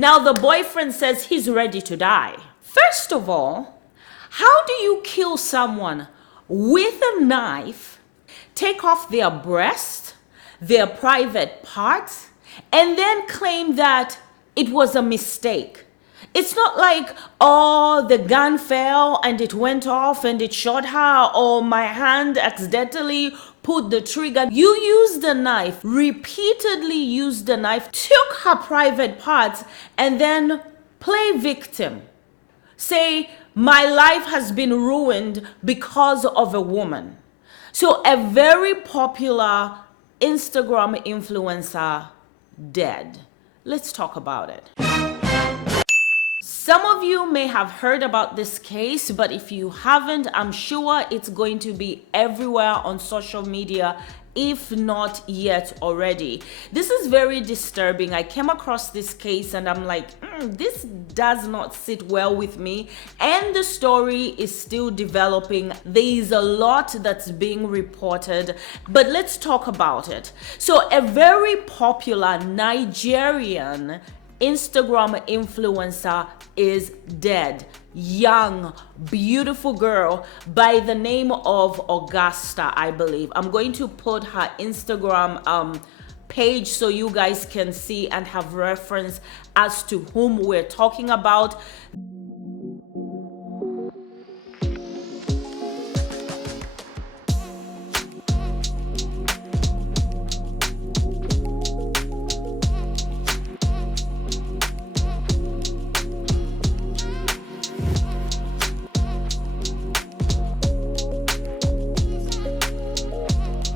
Now the boyfriend says he's ready to die. First of all, how do you kill someone with a knife, take off their breast, their private parts, and then claim that it was a mistake? It's not like, oh, the gun fell and it went off and it shot her, or my hand accidentally put the trigger. You used the knife, repeatedly used the knife, took her private parts, and then play victim. Say, my life has been ruined because of a woman. So a very popular Instagram influencer dead. Let's talk about it. Some of you may have heard about this case, but if you haven't, I'm sure it's going to be everywhere on social media, if not yet already. This is very disturbing. I came across this case and I'm like, this does not sit well with me. And the story is still developing. There is a lot that's being reported, but let's talk about it. So a very popular Nigerian Instagram influencer is dead. Young, beautiful girl by the name of Augusta, I believe. I'm going to put her Instagram page so you guys can see and have reference as to whom we're talking about.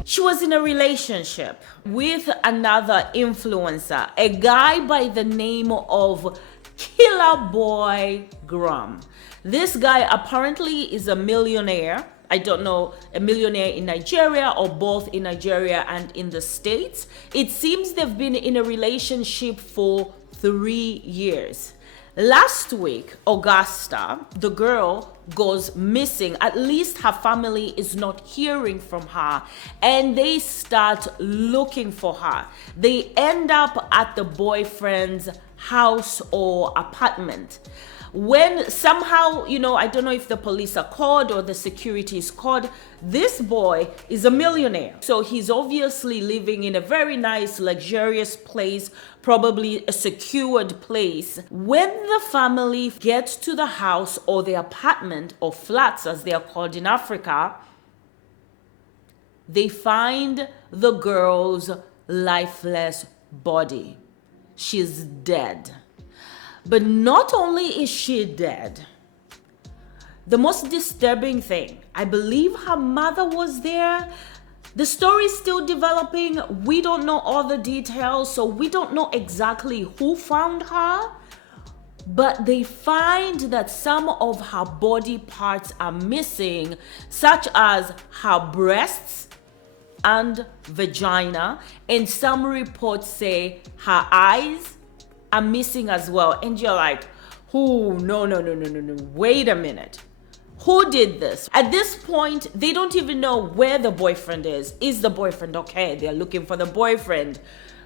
She was in a relationship with another influencer, a guy by the name of Killaboigram. This guy apparently is a millionaire. I don't know, a millionaire in Nigeria or both in Nigeria and in the States. It seems they've been in a relationship for 3 years. Last week, Augusta, the girl, goes missing. At least her family is not hearing from her, and they start looking for her. They end up at the boyfriend's house or apartment. When somehow, I don't know if the police are called or the security is called, this boy is a millionaire. So he's obviously living in a very nice, luxurious place, probably a secured place. When the family gets to the house or the apartment or flats, as they are called in Africa, they find the girl's lifeless body. She's dead. But not only is she dead, the most disturbing thing, I believe her mother was there. The story is still developing. We don't know all the details, so we don't know exactly who found her. But they find that some of her body parts are missing, such as her breasts and vagina. And some reports say her eyes are missing as well. And you're like, oh, no, wait a minute. Who did this? At this point, they don't even know where the boyfriend is. Is the boyfriend okay? They're looking for the boyfriend.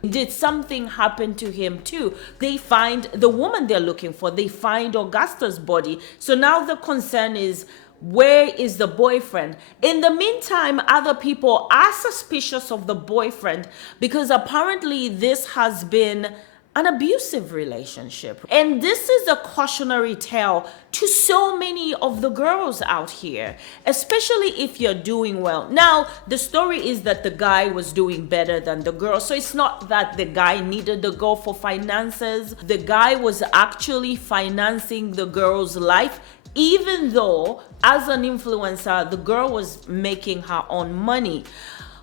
Did something happen to him too? They find the woman they're looking for. They find Augusta's body. So now the concern is, where is the boyfriend? In the meantime, other people are suspicious of the boyfriend because apparently this has been an abusive relationship. And this is a cautionary tale to so many of the girls out here, especially if you're doing well. Now, the story is that the guy was doing better than the girl. So it's not that the guy needed the girl for finances. The guy was actually financing the girl's life, even though as an influencer, the girl was making her own money.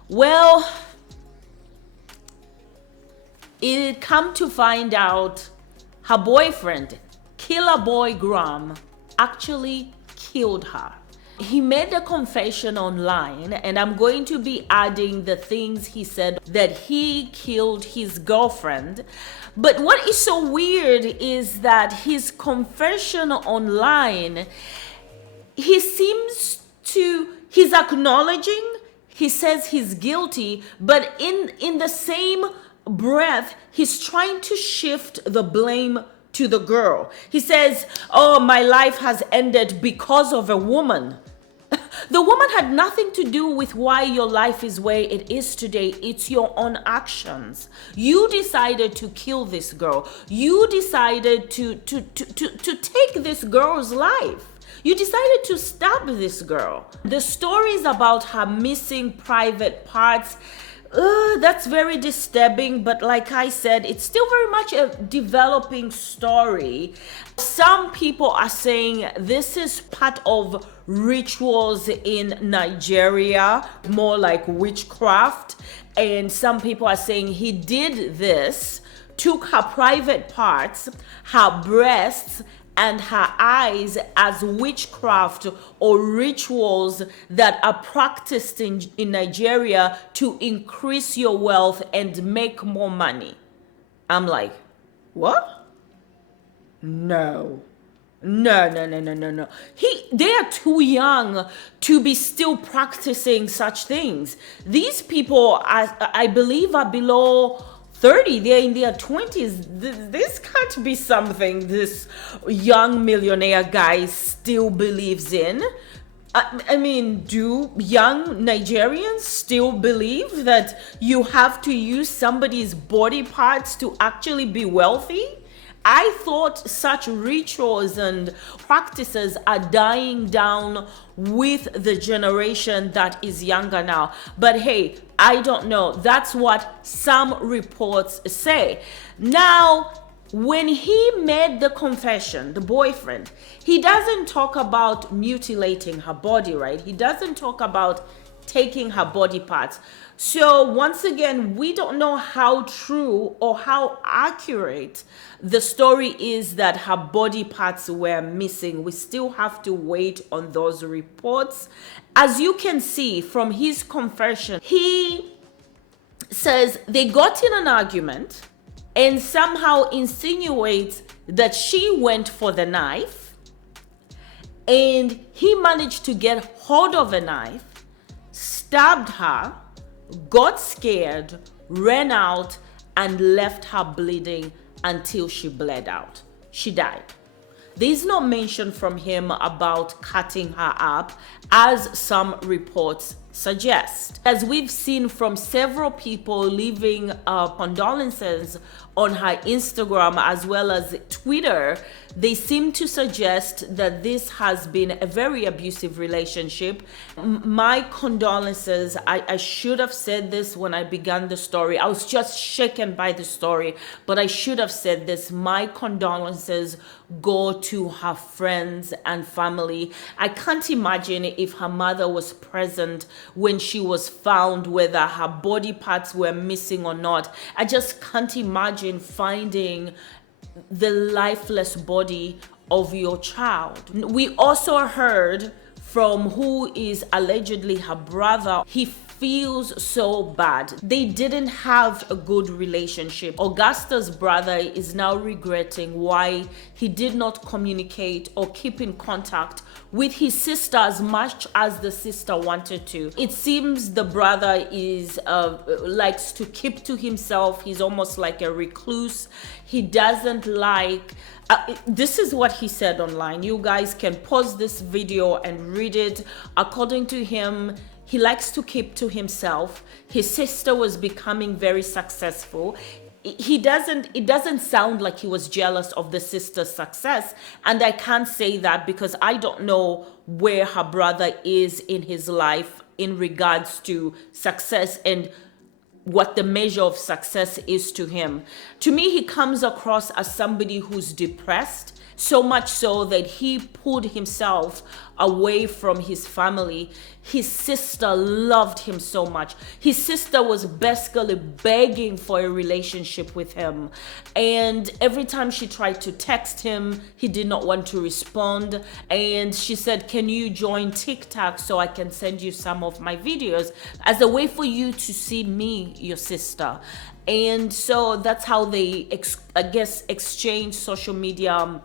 Well, it come to find out her boyfriend, Killaboigram, actually killed her. He made a confession online, and I'm going to be adding the things he said, that he killed his girlfriend. But what is so weird is that his confession online, he's acknowledging, he says he's guilty, but in the same breath, he's trying to shift the blame to the girl. He says, oh, my life has ended because of a woman. The woman had nothing to do with why your life is where it is today. It's your own actions. You decided to kill this girl. You decided to take this girl's life. You decided to stab this girl. The stories about her missing private parts, that's very disturbing, but like I said, it's still very much a developing story. Some people are saying this is part of rituals in Nigeria, more like witchcraft. And some people are saying he did this, took her private parts, her breasts, and her eyes as witchcraft or rituals that are practiced in Nigeria to increase your wealth and make more money. I'm like, what? No. No. They are too young to be still practicing such things. These people, I believe, are below 30, they're in their 20s. This can't be something this young millionaire guy still believes in. I mean, do young Nigerians still believe that you have to use somebody's body parts to actually be wealthy? I thought such rituals and practices are dying down with the generation that is younger now. But hey, I don't know. That's what some reports say. Now, when he made the confession, the boyfriend, he doesn't talk about mutilating her body, right? He doesn't talk about taking her body parts. So once again, we don't know how true or how accurate the story is that her body parts were missing. We still have to wait on those reports. As you can see from his confession, he says they got in an argument and somehow insinuates that she went for the knife and he managed to get hold of a knife, stabbed her, got scared, ran out, and left her bleeding until she bled out. She died. There's no mention from him about cutting her up, as some reports suggest. As we've seen from several people leaving condolences on her Instagram as well as Twitter, they seem to suggest that this has been a very abusive relationship. My condolences. I should have said this when I began the story. I was just shaken by the story, but I should have said this. My condolences go to her friends and family. I can't imagine if her mother was present when she was found, whether her body parts were missing or not. I just can't imagine finding the lifeless body of your child. We also heard from who is allegedly her brother. He feels so bad. They didn't have a good relationship. Augusta's brother is now regretting why he did not communicate or keep in contact with his sister as much as the sister wanted to. It seems the brother is likes to keep to himself. He's almost like a recluse. He doesn't like this is what he said online. You guys can pause this video and read it. According to him, he likes to keep to himself. His sister was becoming very successful. It doesn't sound like he was jealous of the sister's success. And I can't say that because I don't know where her brother is in his life in regards to success and what the measure of success is to him. To me, he comes across as somebody who's depressed, so much so that he pulled himself away from his family. His sister loved him so much. His sister was basically begging for a relationship with him. And every time she tried to text him, he did not want to respond. And she said, can you join TikTok so I can send you some of my videos as a way for you to see me, your sister? And so that's how they, I guess, exchange social media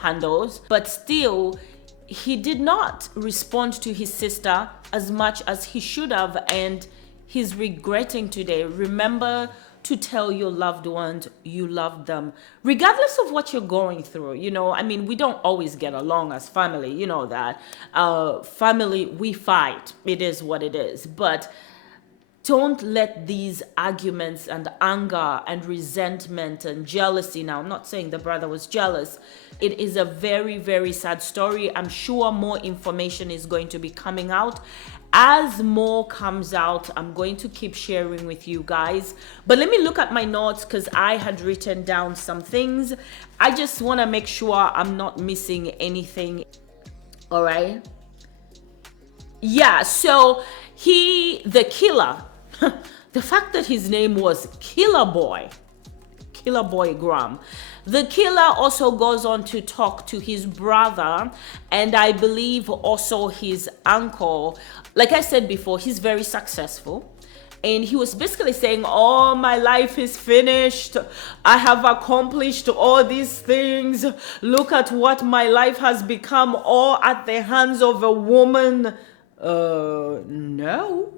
handles. But still, he did not respond to his sister as much as he should have, and he's regretting today. Remember to tell your loved ones you love them, regardless of what you're going through. I mean, we don't always get along as family, that. Family, we fight. It is what it is. But don't let these arguments and anger and resentment and jealousy. Now, I'm not saying the brother was jealous. It is a very, very sad story. I'm sure more information is going to be coming out. As more comes out, I'm going to keep sharing with you guys. But let me look at my notes because I had written down some things. I just want to make sure I'm not missing anything. All right. Yeah, so the killer, the fact that his name was Killaboigram. The killer also goes on to talk to his brother and I believe also his uncle. Like I said before, he's very successful. And he was basically saying, oh, my life is finished. I have accomplished all these things. Look at what my life has become, all at the hands of a woman. No.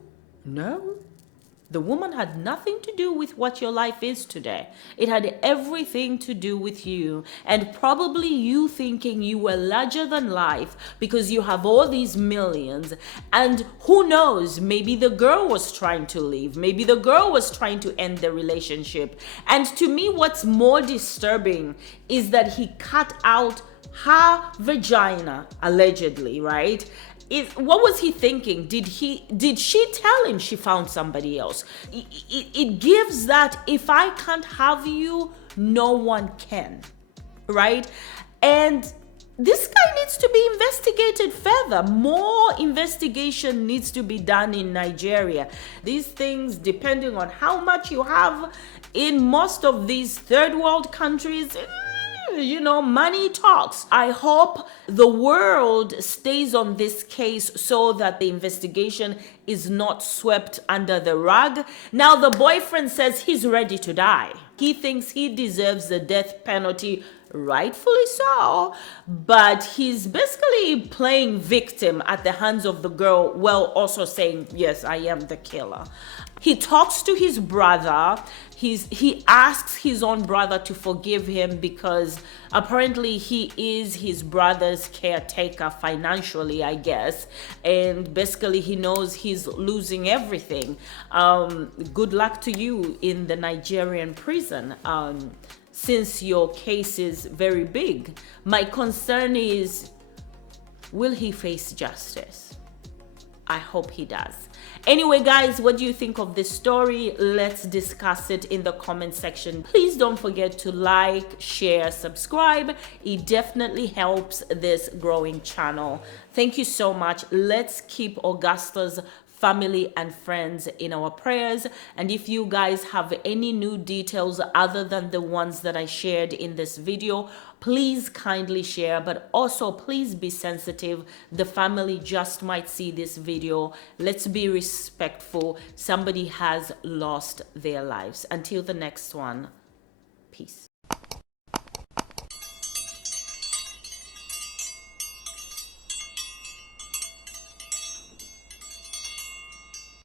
The woman had nothing to do with what your life is today. It had everything to do with you, and probably you thinking you were larger than life because you have all these millions. And who knows, maybe the girl was trying to leave. Maybe the girl was trying to end the relationship. And to me, what's more disturbing is that he cut out her vagina, allegedly, right? What was he thinking? Did she tell him she found somebody else? It gives that if I can't have you, no one can, right? And this guy needs to be investigated further. More investigation needs to be done in Nigeria. These things, depending on how much you have in most of these third world countries, money talks. I hope the world stays on this case so that the investigation is not swept under the rug. Now, the boyfriend says he's ready to die. He thinks he deserves the death penalty, rightfully so, but he's basically playing victim at the hands of the girl while also saying, yes, I am the killer. He talks to his brother. He asks his own brother to forgive him because apparently he is his brother's caretaker financially, I guess. And basically he knows he's losing everything. Good luck to you in the Nigerian prison. Since your case is very big, my concern is, will he face justice? I hope he does. Anyway, guys, what do you think of this story? Let's discuss it in the comment section. Please don't forget to like, share, subscribe. It definitely helps this growing channel. Thank you so much. Let's keep Augusta's family and friends in our prayers. And if you guys have any new details other than the ones that I shared in this video, please kindly share, but also please be sensitive. The family just might see this video. Let's be respectful. Somebody has lost their lives. Until the next one, peace.